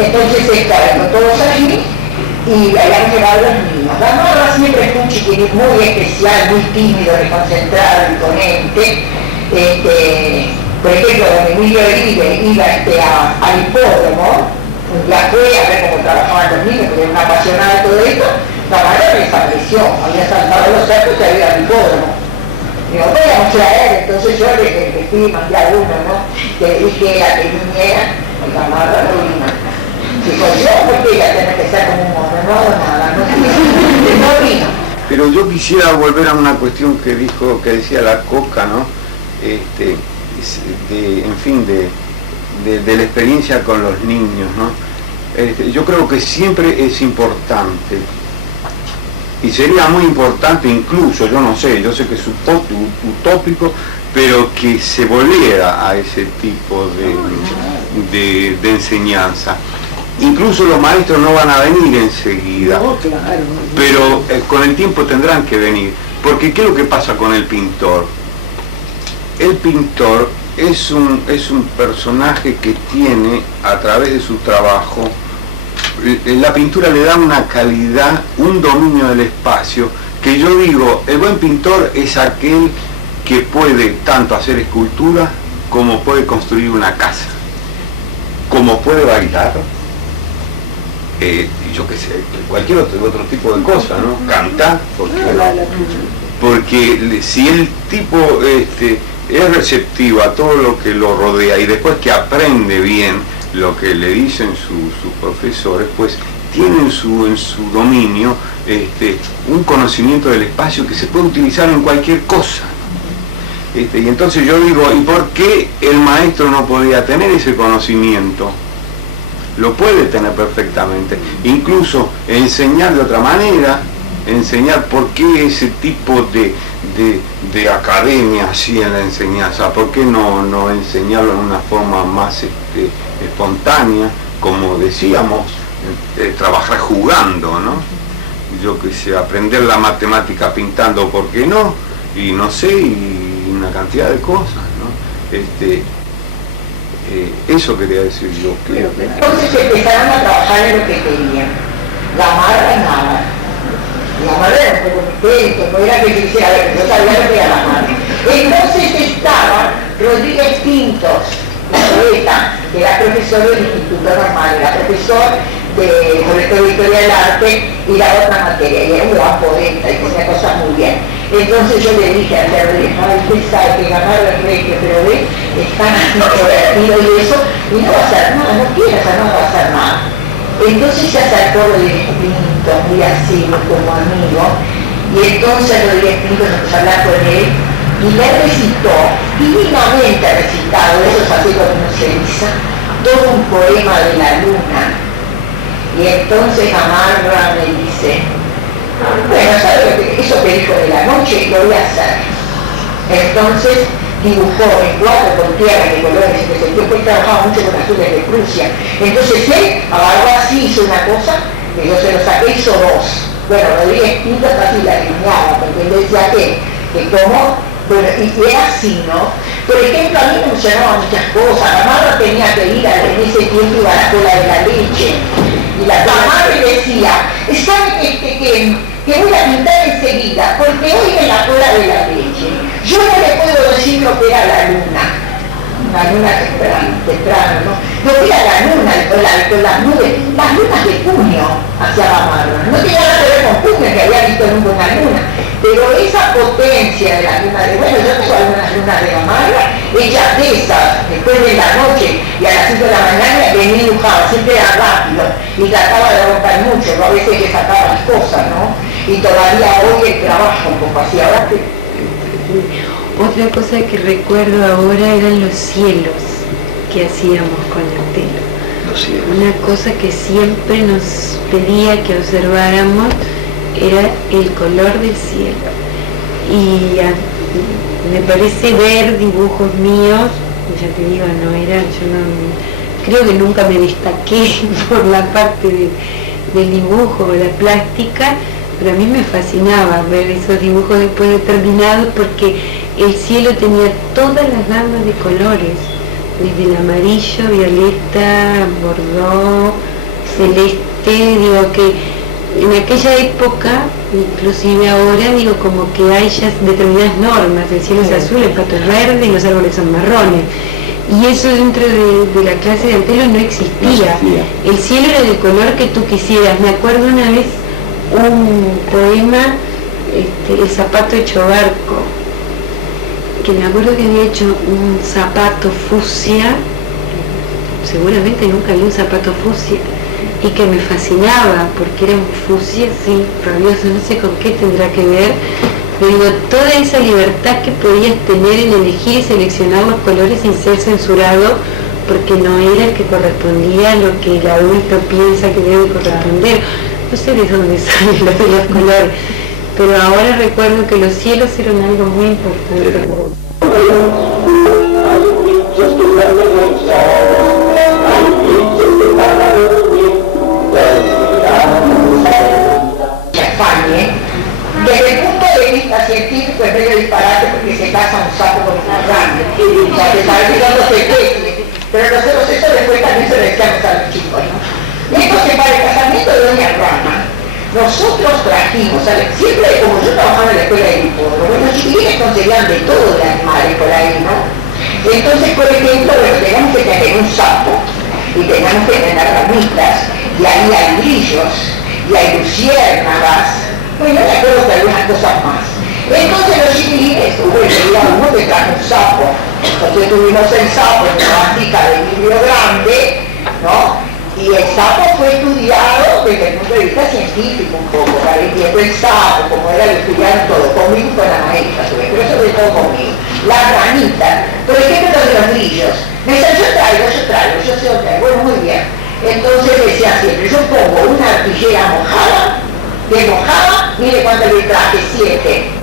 Entonces estábamos todos allí y habían llegado los niños. Gamarra siempre fue un chiquilín muy especial, muy tímido, reconcentrado, imponente. Por ejemplo, don Emilio Eribe iba al hipódromo, un día fue a ver cómo trabajaban los niños, porque era una apasionada de todo esto. Gamarra desapareció, había saltado los cerros y había ido al hipódromo. Digo, vayamos a él, entonces yo le fui y mandé a uno, ¿no? Que dije a que viniera, y Gamarra no vino. Dijo, yo porque ella tiene que ser como un hombre, no hago nada, no vino. Pero yo quisiera volver a una cuestión que decía la Coca, ¿no? De la experiencia con los niños, ¿no? Yo creo que siempre es importante, y sería muy importante incluso, yo no sé, yo sé que es utópico, pero que se volviera a ese tipo de enseñanza. Incluso los maestros no van a venir enseguida, no, claro, pero con el tiempo tendrán que venir, porque ¿qué es lo que pasa con el pintor? El pintor es un personaje que tiene, a través de su trabajo, la pintura le da una calidad, un dominio del espacio, que yo digo, el buen pintor es aquel que puede tanto hacer escultura, como puede construir una casa, como puede bailar, yo qué sé, cualquier otro tipo de cosa, ¿no? Cantar, porque si el tipo es receptivo a todo lo que lo rodea y después que aprende bien lo que le dicen sus profesores, pues tiene en su dominio un conocimiento del espacio que se puede utilizar en cualquier cosa. Y entonces yo digo, ¿y por qué el maestro no podía tener ese conocimiento? Lo puede tener perfectamente, incluso enseñar de otra manera, enseñar por qué ese tipo de academia así en la enseñanza, por qué no enseñarlo en una forma más espontánea, como decíamos, trabajar jugando, ¿no? Yo qué sé, aprender la matemática pintando, ¿por qué no? Y no sé, y una cantidad de cosas, ¿no? Eso quería decir yo. Entonces empezaron a trabajar en lo que querían. Gamarra nada. Gamarra era un poco misterioso, no era que yo hiciera, yo sabía lo que era Gamarra. Entonces estaba Rodríguez Pintos, la poeta, que era profesor del Instituto Normal, era profesor sobre todo Historia del Arte y la otra materia, y era un gran poeta y hacía cosas muy bien. Entonces yo le dije a Rodríguez, usted sabe que Gamarra es regio, pero ve, están así introvertido y eso, y no va a hacer nada, no quiere hacer nada, no va a hacer nada. Entonces se acercó Rodríguez Pinto, muy así, como amigo, y entonces Rodríguez Pinto empezó a hablar con él y le recitó, divinamente recitado, eso es así como uno se dice, todo un poema de la luna. Y entonces Gamarra me dice, bueno, ¿sabes eso que dijo de la noche? Lo voy a hacer. Entonces dibujó en cuadro con tierra de colores, que se después trabajaba mucho con azules de Prusia. Entonces él agarró así, hizo una cosa, que yo se lo saqué, hizo dos. Bueno, Rodríguez Pinto casi la alineaba, porque él decía que como, bueno, y era así, ¿no? Por ejemplo, a mí me emocionaban muchas cosas. Gamarra tenía que ir en ese tiempo iba a la cola de la leche. Y la Gamarra decía, ¿sabe que voy a pintar enseguida? Porque hoy en la cola de la leche. Yo no le puedo decir lo que era la luna. Una luna temprano, ¿no? Lo que era la luna, con las nubes, las lunas de junio hacia Gamarra. No tenía nada que ver con junio, que había visto nunca una luna. Pero esa potencia de la luna de, bueno, yo tengo algunas lunas de Gamarra, hechas de esas, después de la noche y a las 5 de la mañana venía dibujaba, siempre era rápido y trataba de romper mucho, ¿no? A veces que sacaba las cosas, ¿no? Y todavía hoy el trabajo un poco así, ahora que... Otra cosa que recuerdo ahora eran los cielos que hacíamos con la tela. Los cielos. Una cosa que siempre nos pedía que observáramos era el color del cielo. Y me parece ver dibujos míos, ya te digo, creo que nunca me destaqué por la parte del dibujo o la plástica, pero a mí me fascinaba ver esos dibujos después de terminados porque el cielo tenía todas las gamas de colores, desde el amarillo, violeta, bordó, celeste, digo que en aquella época, inclusive ahora, digo como que hay ya determinadas normas, el cielo es azul, el pato es verde y los árboles son marrones. Y eso dentro de la clase de Antelo no existía. El cielo era del color que tú quisieras. Me acuerdo una vez un poema, El zapato hecho barco, que me acuerdo que había hecho un zapato fucsia, seguramente nunca vi un zapato fucsia, y que me fascinaba porque era un fucsia así, rabioso, no sé con qué tendrá que ver. Pero digo, toda esa libertad que podías tener en elegir y seleccionar los colores sin ser censurado, porque no era el que correspondía a lo que el adulto piensa que debe corresponder. No sé de dónde salen los colores, pero ahora recuerdo que los cielos eran algo muy importante. Desde el punto de vista científico es medio disparate porque se casa un sapo con una rana. O sea, que sabe que son dos especies, pero nosotros eso después también se lo decíamos a los chicos, ¿no? Y entonces para el casamiento de doña Rama, nosotros trajimos, siempre como yo trabajaba en la escuela de hipódromo, los chiquilines conseguían de todo de animales por ahí, ¿no? Entonces, por ejemplo, teníamos que tener un sapo, y teníamos que tener ramitas, y ahí hay grillos, y hay luciérnagas. Bueno, me acuerdo de algunas cosas más. Entonces los chiquilines, uno que trajo un sapo, entonces tuvimos el sapo en una vasija de vidrio grande, ¿no? Y el sapo fue estudiado desde el punto de vista científico un poco, para ir viendo el sapo, como era, lo estudiaron todo, conmigo y con la maestra, pero sobre todo conmigo. Las ranitas, por ejemplo los de los grillos, me decían, yo traigo, yo sé otra, bueno, muy bien. Entonces decía siempre, yo pongo una artillera mojada, de mojada, mire cuánto le traje, 7.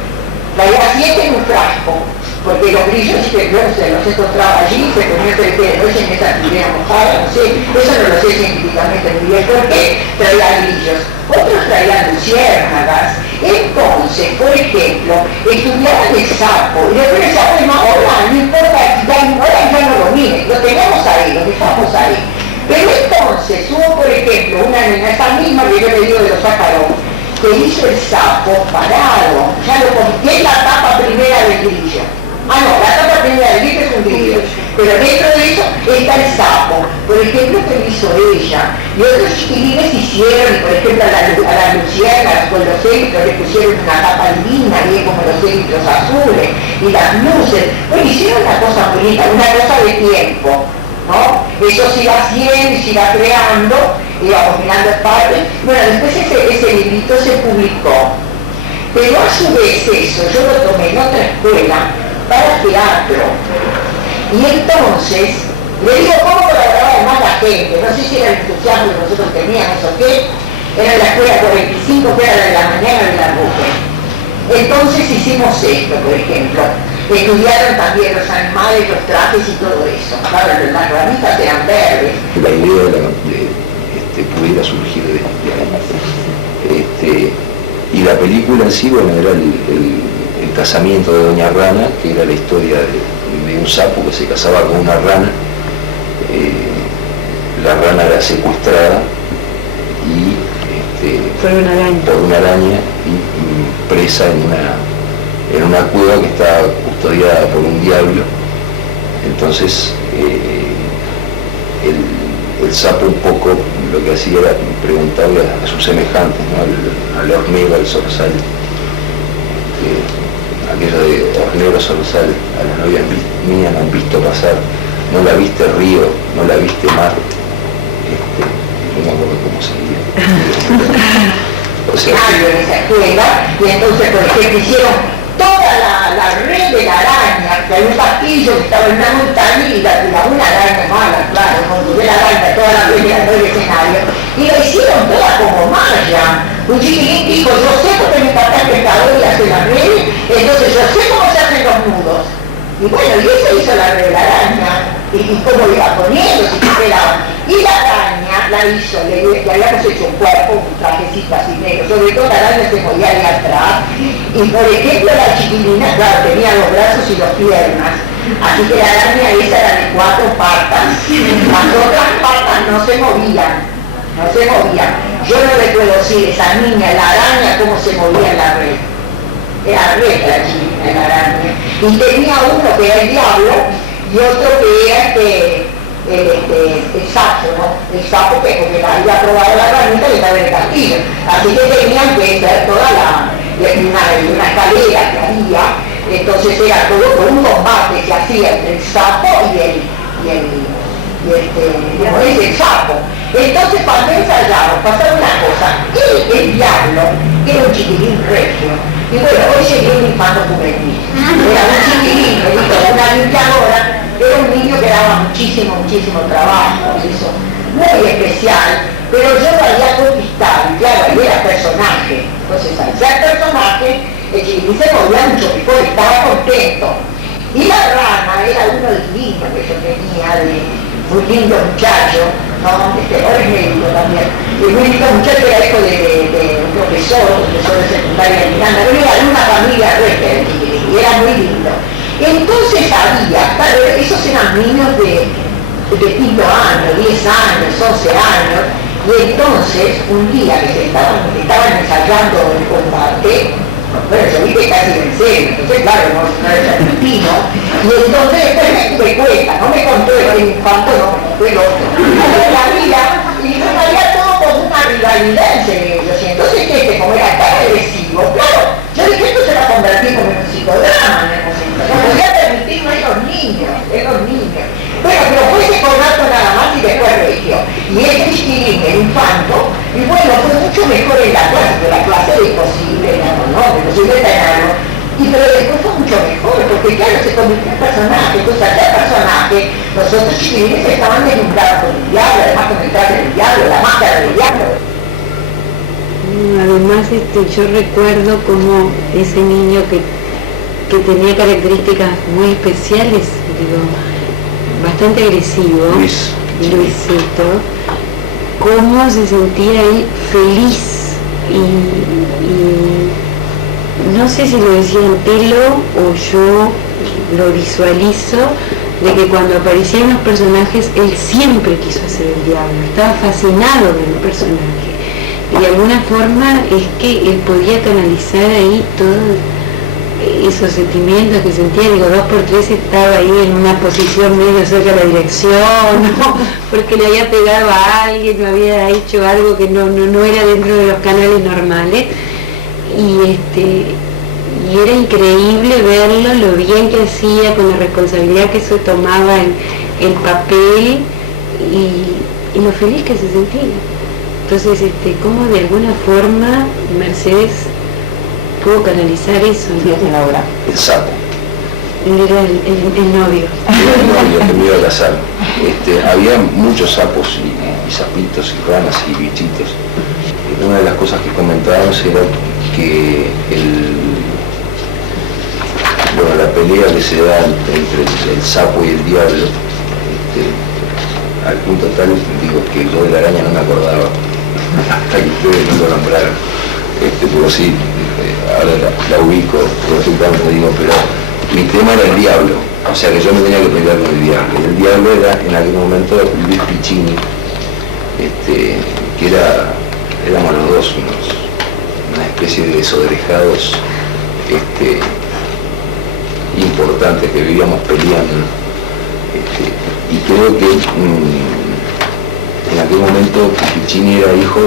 Traía 7 en un frasco, porque los grillos que yo se los encontraba allí, se ponían de noche en esa artillera mojada, no sé, eso no lo sé científicamente muy bien, ¿por qué traía grillos? Otros traían luciérnagas. Entonces, por ejemplo, estudiaban el sapo, y después el sapo de ahora, no importa, ahora ya no lo miren, lo tenemos ahí, lo dejamos ahí. Pero entonces hubo, por ejemplo, una nena, esa misma que yo le digo de los ácaros, que hizo el sapo parado, ya lo conté, la tapa primera del grillo. Ah, no, la tapa primera del grillo es un grillo, pero dentro de eso está el sapo. Por ejemplo, que lo hizo ella, y otros chiquilines hicieron, por ejemplo, a las luciérnagas con los élitros le pusieron una tapa divina, bien como los élitros azules, y las luces, bueno, hicieron una cosa muy linda, una cosa de tiempo, ¿no? Eso se iba haciendo y se iba creando, íbamos mirando partes. Bueno, después ese librito se publicó, pero a su vez eso yo lo tomé en otra escuela para teatro, y entonces le digo cómo colaboraba más la gente, no sé si era el entusiasmo que nosotros teníamos o qué, era la escuela 45 que era de la mañana de la mujer. Entonces hicimos esto, por ejemplo, estudiaron también los animales, los trajes y todo eso. Claro, las ramitas eran verdes. La idea pudiera surgir de ahí. Y la película en sí, bueno, era el casamiento de Doña Rana, que era la historia de un sapo que se casaba con una rana. La rana era secuestrada y por una araña y presa en una cueva que está custodiada por un diablo. Entonces el sapo un poco lo que hacía era preguntarle a sus semejantes, ¿no? al hornero, al zorzal, aquello de hornero, zorzal, a la novia mía no han visto pasar, no la viste río, no la viste mar, no me acuerdo cómo salía. O sea, en esa escuela, y entonces, por ejemplo, hicieron toda la red de la araña, que hay un castillo que estaba en una montaña y una araña mala, claro, cuando ve la araña, toda la red del escenario, y lo hicieron toda como malla. Un chiquilín dijo, yo sé porque mi papá es pescador y hace la red, entonces yo sé cómo se hacen los nudos. Y bueno, y eso hizo la red de la araña, y cómo le iba poniendo, si se esperaban. Y la araña la hizo, le habíamos hecho un cuerpo, un trajecito así negro, sobre todo la araña se movía de atrás, y por ejemplo la chiquilina, claro, tenía los brazos y las piernas, así que la araña esa era de 4 patas, las otras patas no se movían. no se movía. Yo no le puedo decir esa niña, la araña, cómo se movía en la red. Era red la chilina, la araña. Y tenía uno que era el diablo y otro que era el sapo, ¿no? El sapo que porque había probado la herramienta y estaba en el castillo. Así que tenían que hacer toda una escalera que había, entonces era todo con un combate que hacía entre el sapo y el sapo. Entonces cuando ensayamos pasaba una cosa, el diablo era un chiquilín regio, y bueno, hoy sería un infanto juvenil, era un chiquilín, una limpiadora, era un niño que daba muchísimo trabajo, eso, muy especial, pero yo lo había conquistado, y claro, él era personaje, entonces al ser personaje, el chiquilín se movía mucho mejor, estaba contento. Y la rana era uno divino que yo tenía, muy lindo muchacho, ¿no? Ahora es médico también, y muy lindo muchacho, era hijo de un profesor de secundaria de Miranda, pero era de una familia recta, y era muy lindo. Entonces había, claro, esos eran niños de distintos años, 10 años, 11 años, y entonces un día que estaban ensayando el combate, bueno, yo vi que casi vencé, entonces claro, no es argentino, y entonces después me cuenta, no me contó el infanto, no me contó el otro, la vida, y yo había todo como una rivalidad entre ellos, y entonces como era tan agresivo, claro, yo dije, esto se va a convertir como en un psicodrama en el momento, no podía permitirlo en los niños. Bueno, pero fue ese conato nada más y después regio. Y el chiquilín, el infanto, y bueno, fue mucho mejor en la clase, que la clase de imposible, no, de imposible enano. Y pero después fue mucho mejor, porque claro, se convirtió en personaje, entonces al ser personaje, los otros chiquilines estaban deslumbrados con el diablo, además con el traje del diablo, la máscara del diablo. Además, yo recuerdo como ese niño que tenía características muy especiales, digo, bastante agresivo, Luisito, cómo se sentía él feliz y no sé si lo decía en pelo o yo lo visualizo, de que cuando aparecían los personajes él siempre quiso hacer el diablo, estaba fascinado con el personaje y de alguna forma es que él podía canalizar ahí todos esos sentimientos que sentía. Digo, 2x3 estaba ahí en una posición medio cerca de la dirección, ¿no? Porque le había pegado a alguien, no había hecho algo que no era dentro de los canales normales y era increíble verlo, lo bien que hacía, con la responsabilidad que se tomaba en el papel y lo feliz que se sentía. Entonces, cómo de alguna forma Mercedes pudo canalizar eso. Sí, es una obra. El sapo. Él era el novio. Era el novio que me iba a casar. Había muchos sapos y sapitos y ranas y bichitos. Una de las cosas que comentábamos era que la pelea que se da entre el sapo y el diablo, al punto tal, digo, que yo de la araña no me acordaba, hasta que ustedes no lo nombraron. Pero sí, ahora la ubico perfectamente, digo, pero mi tema era el diablo, o sea que yo me tenía que pelear con el diablo. Y el diablo era en aquel momento Luis Piccini, que éramos los dos una especie de desodrejados importantes que vivíamos peleando. Y creo que en aquel momento Piccini era hijo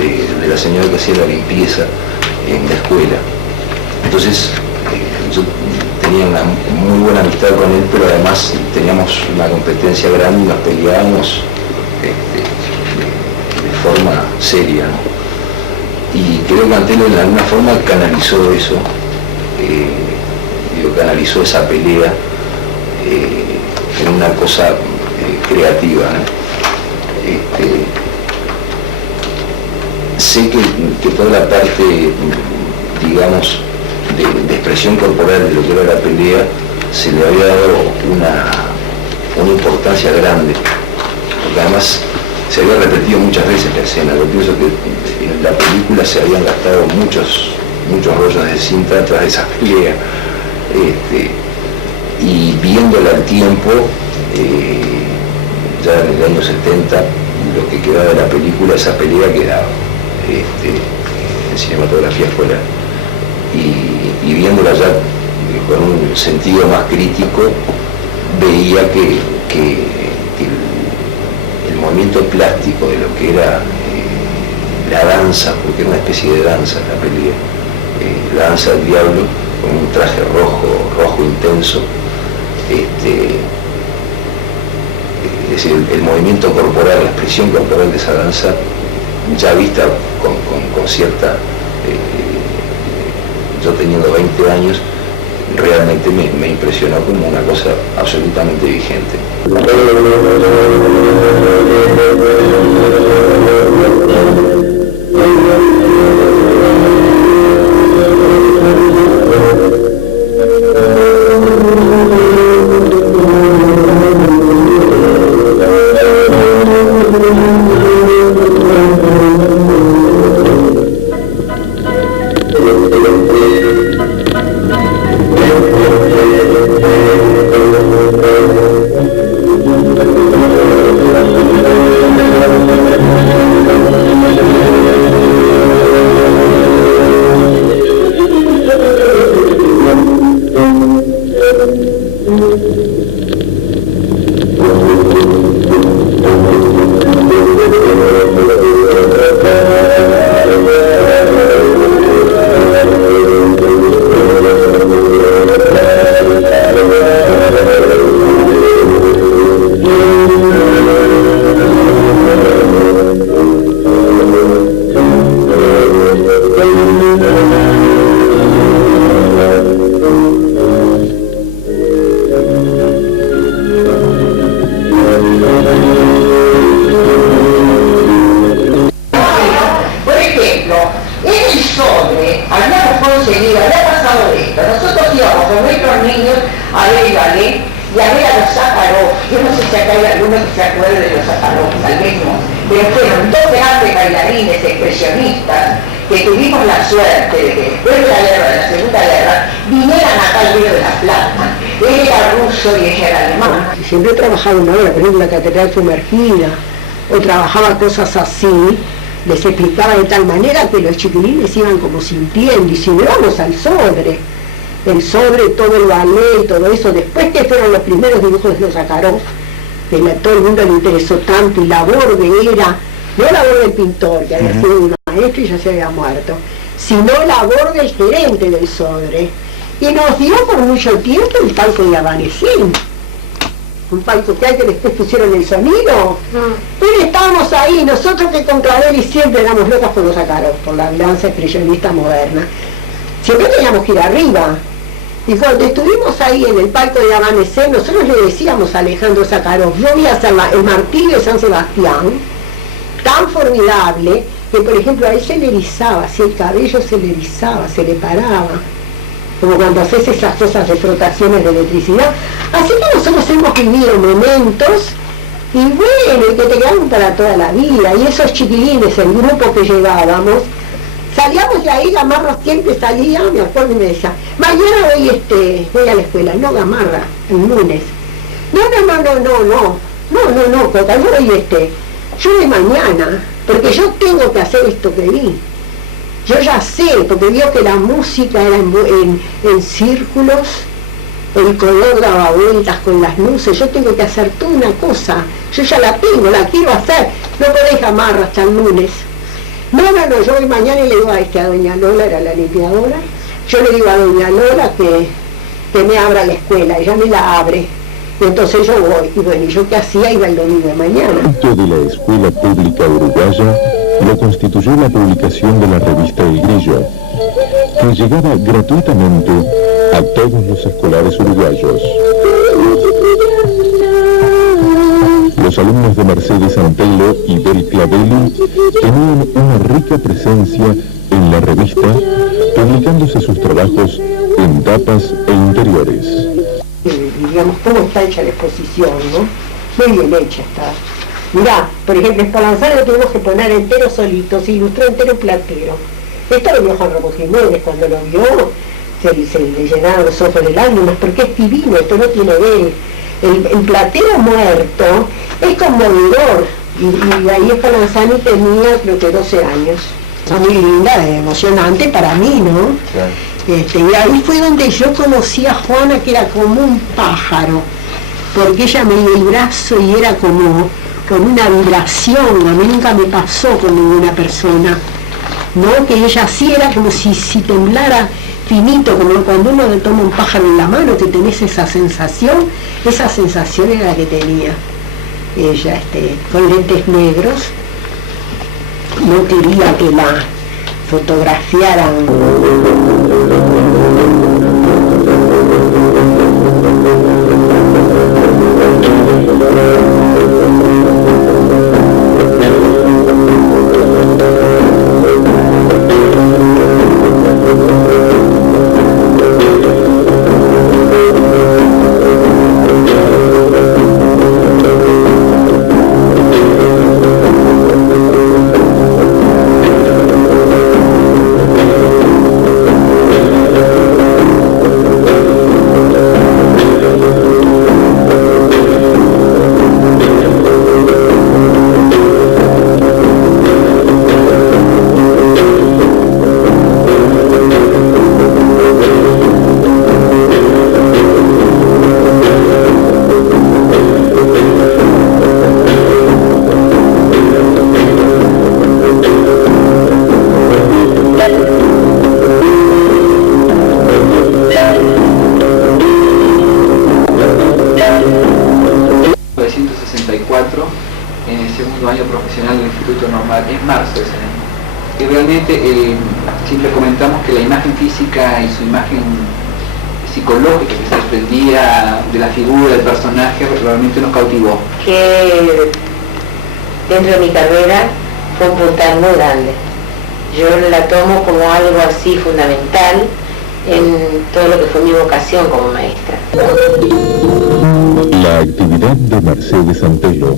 de la señora que hacía la limpieza en la escuela. Entonces yo tenía una muy buena amistad con él, pero además teníamos una competencia grande y nos peleábamos de forma seria, ¿no? Y creo que Antelo de alguna forma canalizó eso, canalizó esa pelea en una cosa creativa, ¿no? Sé que toda la parte, digamos, de expresión corporal de lo que era la pelea se le había dado una importancia grande, porque además se había repetido muchas veces la escena. Yo pienso que en la película se habían gastado muchos rollos de cinta tras de esa pelea, y viéndola al tiempo, ya en el año 70, lo que quedaba de la película, esa pelea quedaba en cinematografía fuera. Y viéndola ya con un sentido más crítico, veía que el movimiento plástico de lo que era la danza, porque era una especie de danza la pelea, la danza del diablo, con un traje rojo intenso, es decir, el movimiento corporal, la expresión corporal de esa danza, ya vista con cierta, yo teniendo 20 años, realmente me impresionó como una cosa absolutamente vigente. Siempre he trabajado una obra, por ejemplo, la catedral sumergida, o trabajaba cosas así, les explicaba de tal manera que los chiquilines iban como sintiendo, y si no vamos al sobre, todo el ballet, todo eso, después que fueron los primeros dibujos de Sakharov, que a todo el mundo le interesó tanto, y la borde era, no la borde del pintor, que había sido un maestro y ya se había muerto, sino la borde del gerente del sobre, y nos dio por mucho tiempo el palco de Abanecín, un palco que hay que después pusieron el sonido, pero estábamos ahí, nosotros que con Clavelli siempre éramos locas por los Sakharov, por la danza expresionista moderna, siempre teníamos que ir arriba, y cuando estuvimos ahí en el palco de Amanecer, nosotros le decíamos a Alejandro Sakharov, yo voy a hacer el martirio de San Sebastián, tan formidable, que por ejemplo a él se le erizaba, si el cabello se le erizaba, se le paraba, como cuando haces esas cosas de frotaciones de electricidad. Así que nosotros hemos vivido momentos, y bueno, y que te quedaron para toda la vida, y esos chiquilines, el grupo que llevábamos, salíamos de ahí, Gamarra siempre salía, me acuerdo y me decía, mañana voy a la escuela, no Gamarra, el lunes. No, Coca, yo voy mañana, porque yo tengo que hacer esto que vi. Yo ya sé, porque vio que la música era en círculos, el color daba vueltas con las luces, yo tengo que hacer toda una cosa, yo ya la tengo, la quiero hacer, no podés Gamarra hasta el lunes. No, yo voy mañana y le digo a doña Lola, era la limpiadora, yo le digo a doña Lola que me abra la escuela, ella me la abre, y entonces yo voy, y bueno, ¿y yo qué hacía? Iba el domingo de mañana. El proyecto de la Escuela Pública Uruguaya lo constituyó la publicación de la revista El Grillo, que llegaba gratuitamente a todos los escolares uruguayos. Los alumnos de Mercedes Antelo y del Clavelli tenían una rica presencia en la revista, publicándose sus trabajos en tapas e interiores. Digamos, cómo está hecha la exposición, ¿no? Muy bien hecha está. Mirá, por ejemplo, en Spalanzani lo tuvimos que poner entero solito, se ilustró entero Platero. Esto lo vio Juan Ramón Jiménez, cuando lo vio, se le llenaron los ojos de lágrimas, porque es divino, esto no tiene de él. El Platero muerto es conmovedor, Y ahí Spallanzani tenía creo que 12 años. Está muy linda, emocionante para mí, ¿no? Claro. Y ahí fue donde yo conocí a Juana, que era como un pájaro, porque ella me dio el brazo y era como con una vibración. A mí nunca me pasó con ninguna persona, ¿no? Que ella sí era como si temblara finito, como cuando uno le toma un pájaro en la mano, que tenés esa sensación era la que tenía ella, con lentes negros. No quería que la fotografiaran. En el segundo año profesional del Instituto Normal, en marzo de ese año. Y realmente siempre comentamos que la imagen física y su imagen psicológica que se desprendía de la figura del personaje realmente nos cautivó. Que dentro de mi carrera fue un puntal muy grande. Yo la tomo como algo así fundamental en todo lo que fue mi vocación como maestra. La actividad de Mercedes Santelo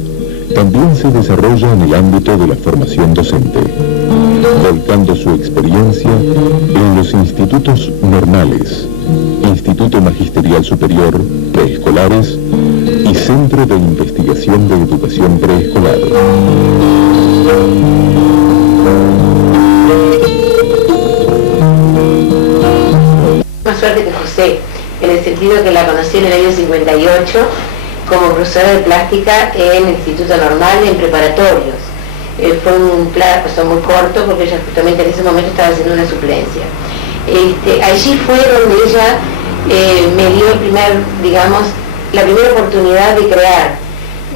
también se desarrolla en el ámbito de la formación docente, volcando su experiencia en los institutos normales, Instituto Magisterial Superior, Preescolares y Centro de Investigación de Educación Preescolar. Más suerte que José, en el sentido que la conocí en el año 58 como profesora de plástica en el Instituto Normal en preparatorios. Fue un plazo muy corto porque ella justamente en ese momento estaba haciendo una suplencia. Allí fue donde ella me dio la primera oportunidad de crear.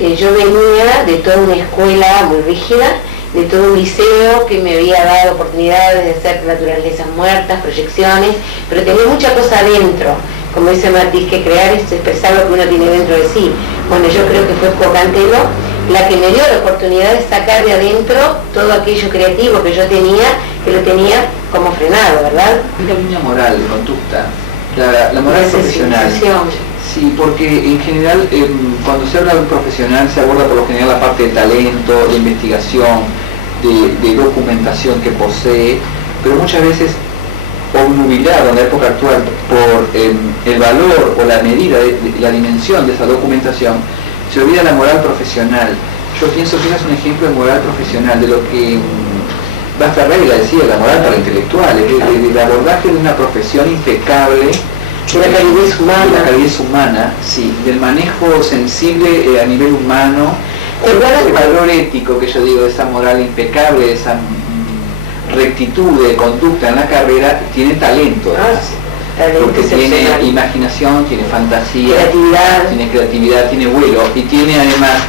Yo venía de toda una escuela muy rígida, de todo un liceo que me había dado oportunidades de hacer naturalezas muertas, proyecciones, pero tenía mucha cosa adentro. Como dice Matiz, que crear es expresar lo que uno tiene dentro de sí. Bueno, yo creo que fue Cocantelo la que me dio la oportunidad de sacar de adentro todo aquello creativo que yo tenía, que lo tenía como frenado, ¿verdad? La línea moral, de conducta, la moral profesional. Sí, porque en general cuando se habla de un profesional se aborda por lo general la parte de talento, de investigación, de documentación que posee, pero muchas veces obnubilado en la época actual por el valor o la medida, la dimensión de esa documentación, se olvida la moral profesional. Yo pienso que es un ejemplo de moral profesional, de lo que Vasta Regla decía, la moral para intelectuales, del abordaje de una profesión impecable, de la calidez humana, sí, del manejo sensible a nivel humano, el valor ético que yo digo, de esa moral impecable, de esa rectitud de conducta en la carrera, tiene talento, porque tiene imaginación, tiene fantasía, tiene creatividad, tiene vuelo y tiene además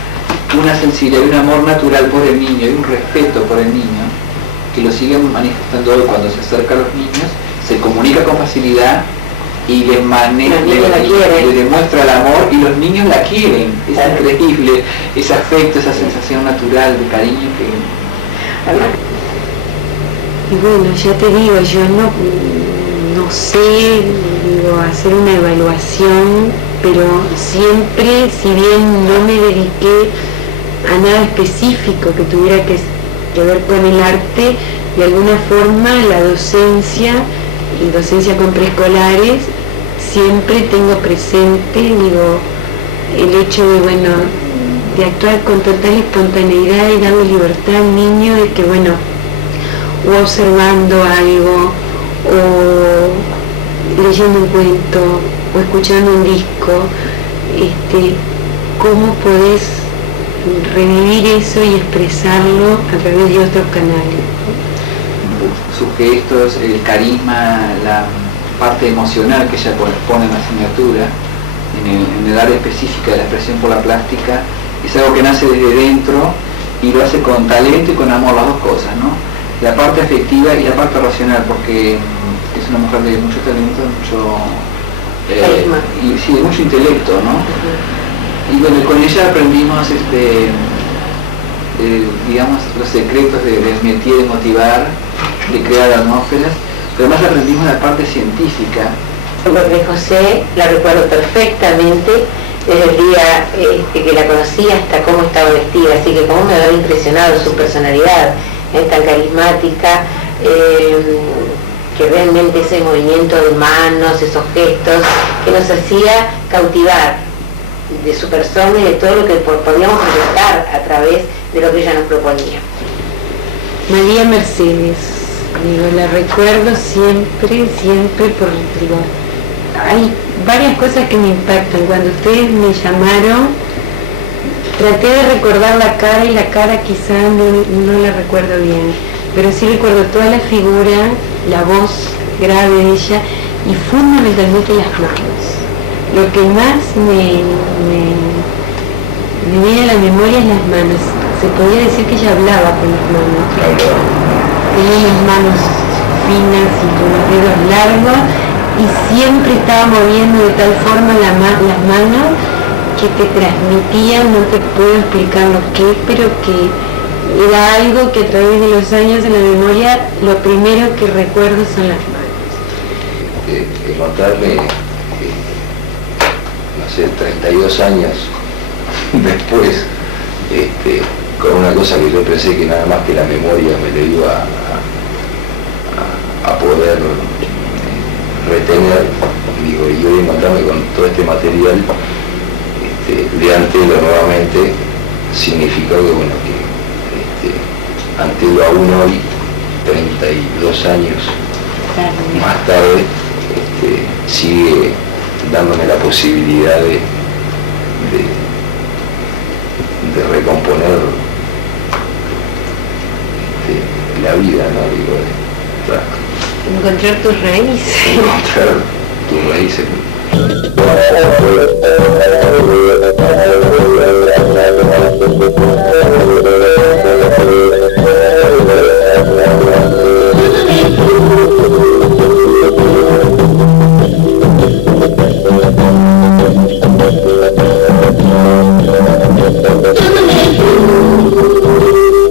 una sensibilidad y un amor natural por el niño y un respeto por el niño que lo sigue manifestando hoy cuando se acerca a los niños, se comunica con facilidad y le demuestra el amor y los niños la quieren. Es increíble ese afecto, esa sensación natural de cariño que... Y bueno, ya te digo, yo no sé hacer una evaluación, pero siempre, si bien no me dediqué a nada específico que tuviera que ver con el arte, de alguna forma la docencia y docencia con preescolares, siempre tengo presente, el hecho de, de actuar con total espontaneidad y darle libertad al niño de que, bueno, o observando algo, o leyendo un cuento, o escuchando un disco, cómo podés revivir eso y expresarlo a través de otros canales. Sus gestos, el carisma, la parte emocional que ella pone en la asignatura, en el área específica de la expresión por la plástica, es algo que nace desde dentro y lo hace con talento y con amor, las dos cosas, ¿no? La parte afectiva y la parte racional, porque es una mujer de mucho talento, y sí, de mucho intelecto, ¿no? Y bueno, con ella aprendimos digamos, los secretos del métier de motivar, de crear atmósferas, pero además aprendimos la parte científica. Porque José la recuerdo perfectamente desde el día que la conocí hasta cómo estaba vestida, así que cómo me había impresionado su personalidad, tan carismática, que realmente ese movimiento de manos, esos gestos, que nos hacía cautivar de su persona y de todo lo que podíamos proyectar a través de lo que ella nos proponía. María Mercedes, la recuerdo siempre, hay varias cosas que me impactan. Cuando ustedes me llamaron, traté de recordar la cara y la cara quizá no la recuerdo bien, pero sí recuerdo toda la figura, la voz grave de ella y fundamentalmente las manos. Lo que más me viene a la memoria es las manos. Se podría decir que ella hablaba con las manos. Tenía unas manos finas y con los dedos largos y siempre estaba moviendo de tal forma las manos que te transmitían, no te puedo explicar lo que, pero que era algo que a través de los años en la memoria, lo primero que recuerdo son las manos. Encontrarme, no sé, 32 años después, con una cosa que yo pensé que nada más que la memoria me lo iba a poder retener, digo, y hoy encontrarme con todo este material de Antelo nuevamente significa que, bueno, que Antelo aún hoy, 32 años más tarde, sigue dándome la posibilidad de recomponer la vida, ¿no? Digo, Encontrar tus raíces. Encontrar tus raíces.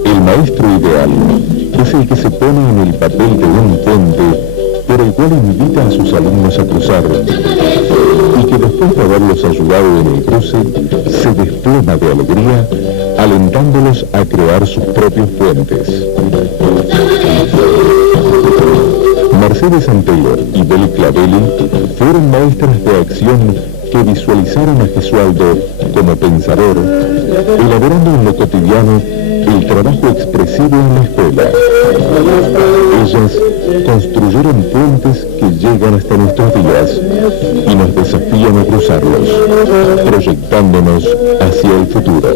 El maestro ideal es el que se pone en el papel de un puente por el cual invita a sus alumnos a cruzar y que después de haberlos ayudado en el cruce se desploma de alegría alentándolos a crear sus propios puentes. Mercedes Antelo y Bel Clavelli fueron maestras de acción que visualizaron a Gesualdo como pensador, elaborando en lo cotidiano el trabajo expresivo en la escuela. Ellas construyeron puentes que llegan hasta nuestros días y nos desafían a cruzarlos, proyectándonos hacia el futuro.